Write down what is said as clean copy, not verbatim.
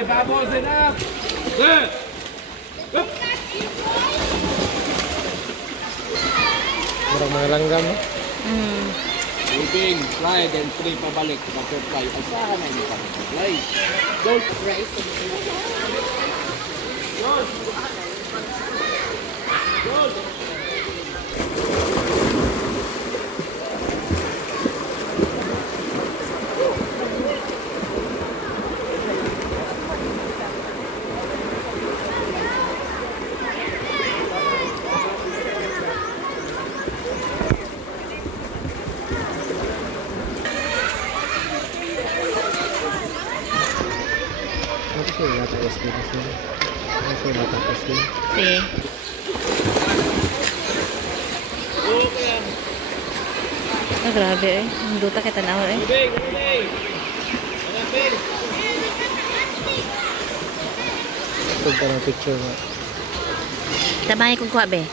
Okay, bubbles enough. Good. Up. Marang mga langgam. Moving, fly, then 3 pabalik. Butterfly. Asahan na yung butterfly. Don't rice. Ano siya yung bata SD kasi? Ano siya yung bata SD? Si. Ah, grabe eh. Duta kita na eh. Moving, moving. Hanapin. Ito ka ng picture nga. Tabahay kong kuha be.